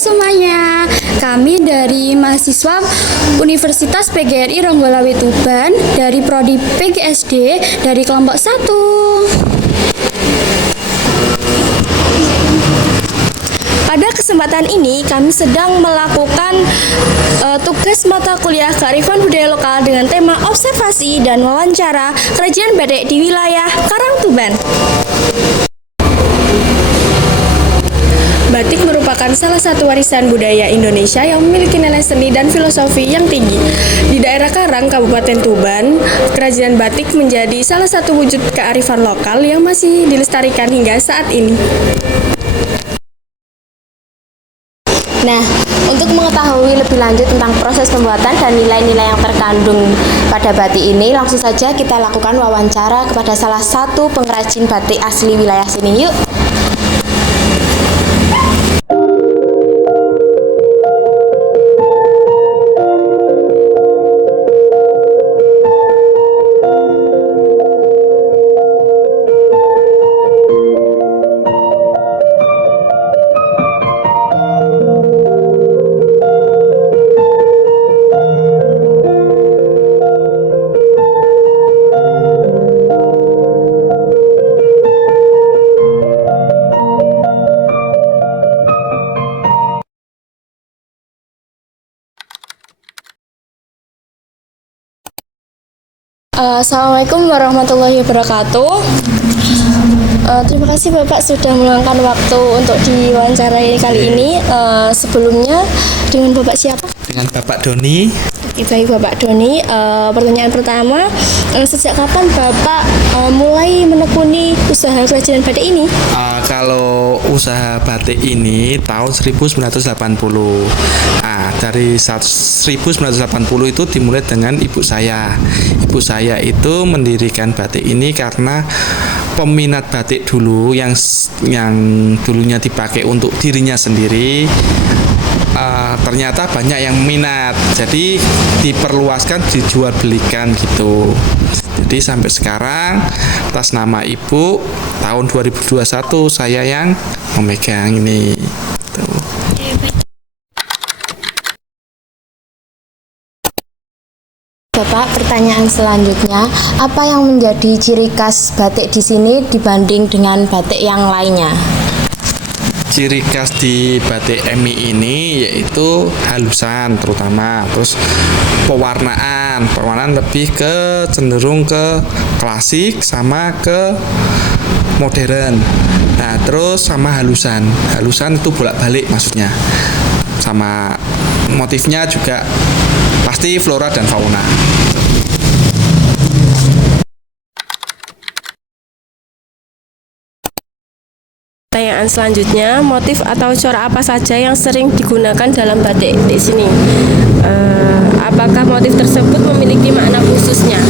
Semuanya, kami dari mahasiswa Universitas PGRI Ronggolawe Tuban dari Prodi PGSD dari kelompok 1. Pada kesempatan ini kami sedang melakukan tugas mata kuliah kearifan budaya lokal dengan tema observasi dan wawancara kerajinan batik di wilayah Karangtuban. Batik merupakan salah satu warisan budaya Indonesia yang memiliki nilai seni dan filosofi yang tinggi. Di daerah Karang, Kabupaten Tuban, kerajinan batik menjadi salah satu wujud kearifan lokal yang masih dilestarikan hingga saat ini. Nah, untuk mengetahui lebih lanjut tentang proses pembuatan dan nilai-nilai yang terkandung pada batik ini, langsung saja kita lakukan wawancara kepada salah satu pengrajin batik asli wilayah sini. Yuk! Assalamualaikum warahmatullahi wabarakatuh. Terima kasih Bapak sudah meluangkan waktu untuk diwawancarai kali ini. Sebelumnya dengan Bapak siapa? Dengan Bapak Doni. Baik Bapak Doni. Pertanyaan pertama, sejak kapan Bapak mulai menekuni usaha kerajinan batik ini? Kalau usaha batik ini tahun 1980. Dari 1980 itu dimulai dengan ibu saya. Ibu saya itu mendirikan batik ini karena peminat batik dulu yang dulunya dipakai untuk dirinya sendiri, ternyata banyak yang minat, jadi diperluaskan, dijual belikan gitu. Jadi sampai sekarang atas nama ibu tahun 2021 saya yang memegang ini gitu. Bapak, pertanyaan selanjutnya, apa yang menjadi ciri khas batik di sini dibanding dengan batik yang lainnya? Ciri khas di batik MI ini yaitu halusan terutama, terus pewarnaan lebih ke cenderung ke klasik sama ke modern. Nah, terus sama halusan itu bolak-balik maksudnya. Sama motifnya juga pasti flora dan fauna. Pertanyaan selanjutnya, motif atau corak apa saja yang sering digunakan dalam batik di sini? Apakah motif tersebut memiliki makna khususnya?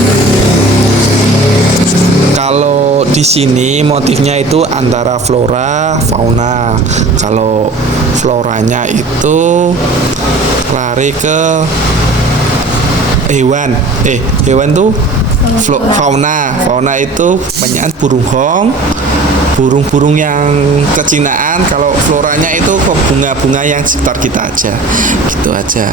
Kalau di sini motifnya itu antara flora, fauna. Kalau floranya itu lari ke hewan. Hewan tuh fauna. Fauna itu banyak burung-burung yang kecinaan. Kalau floranya itu ke bunga-bunga yang sekitar kita aja, gitu aja.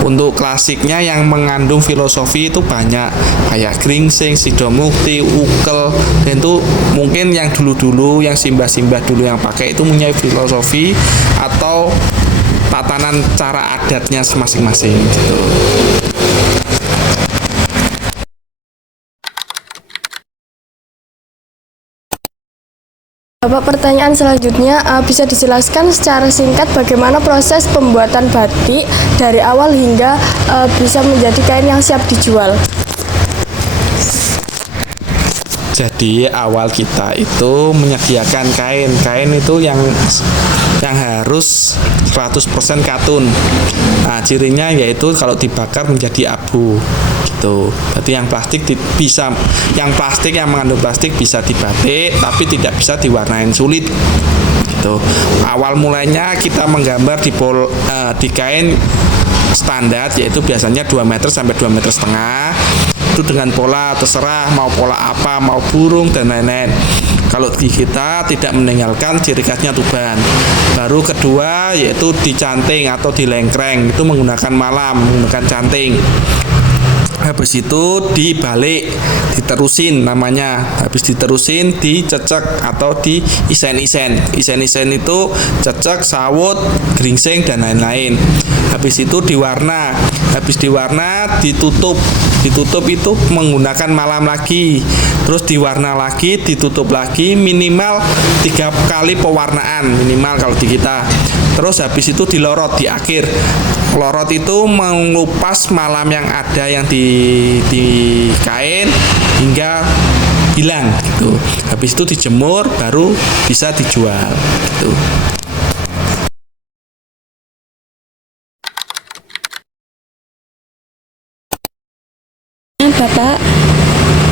Untuk klasiknya yang mengandung filosofi itu banyak, kayak gringsing, sidomukti, ukel, dan itu mungkin yang dulu-dulu, yang simbah-simbah dulu yang pakai itu punya filosofi atau tatanan cara adatnya masing-masing gitu. Bapak, pertanyaan selanjutnya, bisa dijelaskan secara singkat bagaimana proses pembuatan batik dari awal hingga bisa menjadi kain yang siap dijual? Jadi awal kita itu menyediakan kain itu yang yang harus 100% katun. Nah, cirinya yaitu kalau dibakar menjadi abu gitu. Berarti yang plastik yang mengandung plastik bisa dibatik tapi tidak bisa diwarnain, sulit gitu. Awal mulanya kita menggambar di kain standar, yaitu biasanya 2 meter sampai 2 meter setengah, itu dengan pola terserah mau pola apa, mau burung dan lain-lain. Kalau di kita tidak meninggalkan ciri khasnya Tuban. Baru kedua yaitu dicanting atau dilengkreng, itu menggunakan malam, menggunakan canting. Habis itu dibalik, diterusin namanya. Habis diterusin dicecek atau diisen-isen. Isen-isen itu cecek, sawut, geringsing dan lain-lain. Habis itu diwarna. Habis diwarna ditutup. Ditutup itu menggunakan malam lagi. Terus diwarna lagi, ditutup lagi, minimal 3 kali pewarnaan minimal kalau di kita. Terus habis itu dilorot di akhir. Lorot itu mengupas malam yang ada yang di kain hingga hilang gitu. Habis itu dijemur baru bisa dijual gitu. Bapak,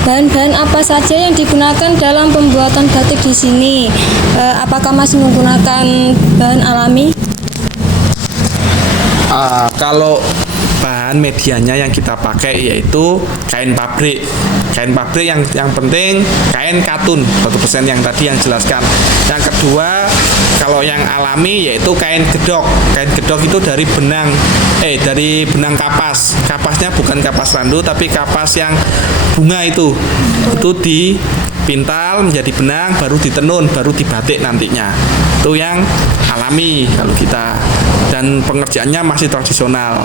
bahan-bahan apa saja yang digunakan dalam pembuatan batik di sini? Apakah masih menggunakan bahan alami? Kalau bahan medianya yang kita pakai yaitu kain pabrik. Kain pabrik yang penting kain katun 100% yang tadi yang jelaskan. Yang kedua, kalau yang alami yaitu kain gedok. Kain gedok itu dari benang kapas. Kapasnya bukan kapas randu tapi kapas yang bunga itu. Itu dipintal menjadi benang, baru ditenun, baru dibatik nantinya. Itu yang alami kalau kita, dan pengerjaannya masih tradisional.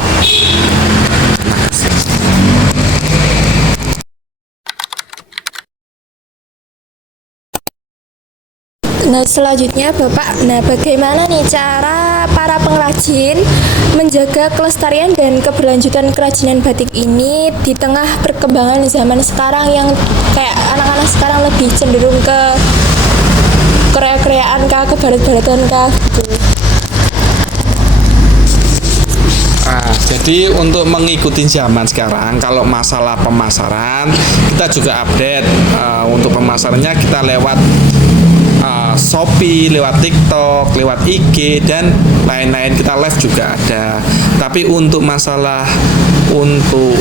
Terima kasih. Nah, selanjutnya Bapak, bagaimana nih cara para pengrajin menjaga kelestarian dan keberlanjutan kerajinan batik ini di tengah perkembangan zaman sekarang yang kayak anak-anak sekarang lebih cenderung ke Korea-Koreaan kah, ke Barat-Baratan kah gitu. Jadi untuk mengikuti zaman sekarang, kalau masalah pemasaran kita juga update. Untuk pemasarannya kita lewat Shopee, lewat TikTok, lewat IG dan lain-lain, kita live juga ada. Tapi untuk masalah untuk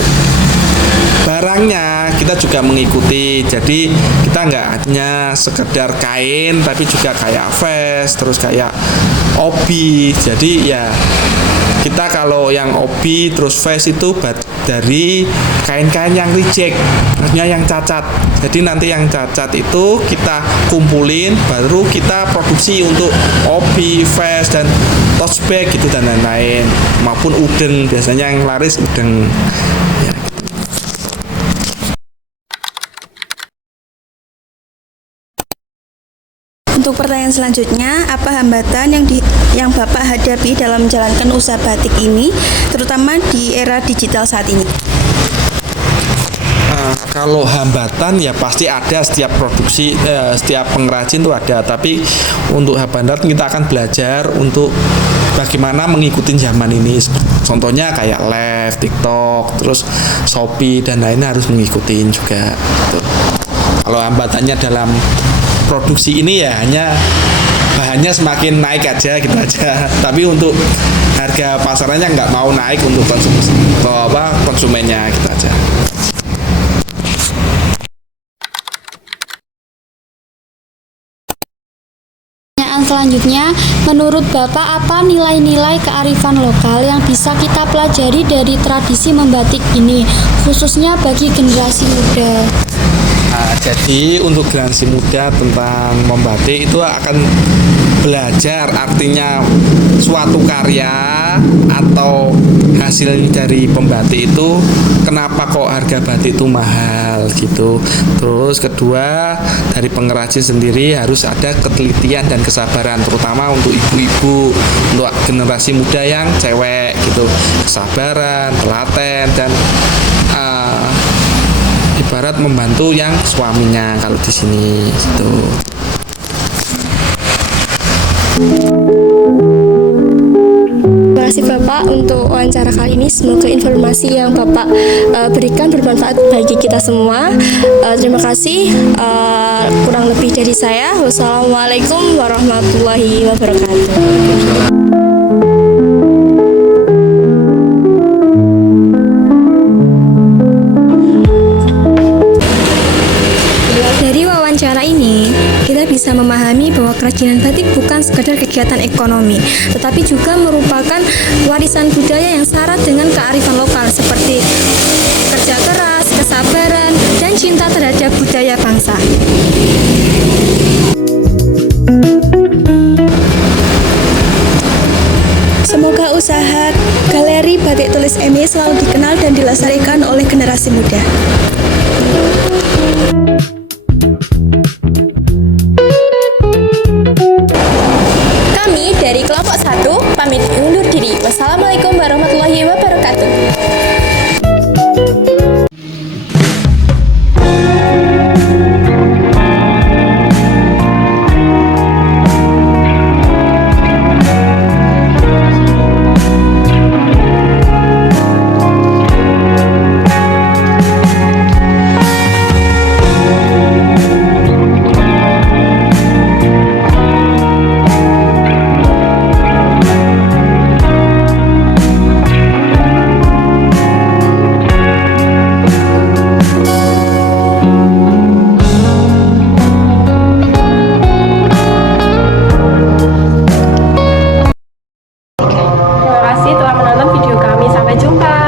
barangnya kita juga mengikuti. Jadi kita nggak hanya sekedar kain tapi juga kayak vest, terus kayak obi. Jadi ya kita kalau yang obi terus vest itu dari kain-kain yang reject, maksudnya yang cacat. Jadi nanti yang cacat itu kita kumpulin, baru kita produksi untuk obi, vest dan tote bag gitu dan lain-lain, maupun udeng. Biasanya yang laris udeng ya. Untuk pertanyaan selanjutnya, apa hambatan yang Bapak hadapi dalam menjalankan usaha batik ini, terutama di era digital saat ini? Kalau hambatan ya pasti ada, setiap produksi, setiap pengrajin itu ada. Tapi untuk hambatan kita akan belajar untuk bagaimana mengikuti zaman ini. Contohnya kayak live, TikTok, terus Shopee dan lainnya harus mengikuti juga. Gitu. Kalau hambatannya dalam produksi ini ya hanya bahannya semakin naik aja gitu aja. Tapi untuk harga pasarannya nggak mau naik untuk konsumennya gitu aja. Selanjutnya, menurut Bapak apa nilai-nilai kearifan lokal yang bisa kita pelajari dari tradisi membatik ini, khususnya bagi generasi muda? Jadi untuk generasi muda tentang membatik itu akan belajar artinya suatu karya atau hasil dari pembatik itu kenapa kok harga batik itu mahal gitu. Terus kedua, dari pengrajin sendiri harus ada ketelitian dan kesabaran, terutama untuk ibu-ibu, untuk generasi muda yang cewek gitu, kesabaran, telaten dan ibarat membantu yang suaminya kalau di sini gitu. kasih Bapak untuk wawancara kali ini. Semoga informasi yang Bapak berikan bermanfaat bagi kita semua. Terima kasih. Kurang lebih dari saya. Wassalamualaikum warahmatullahi wabarakatuh. Dari wawancara ini, kita bisa memahami bahwa kerajinan batik bukan sekadar kegiatan ekonomi, tetapi juga merupakan warisan budaya yang syarat dengan kearifan lokal seperti kerja keras, kesabaran, dan cinta terhadap budaya bangsa. Semoga usaha Galeri Batik Tulis Emi selalu dikenal dan dilestarikan oleh generasi muda. Kami dari kelompok 1 pamit undur diri. Wassalamualaikum warahmatullahi wabarakatuh. Terima kasih telah menonton video kami. Sampai jumpa.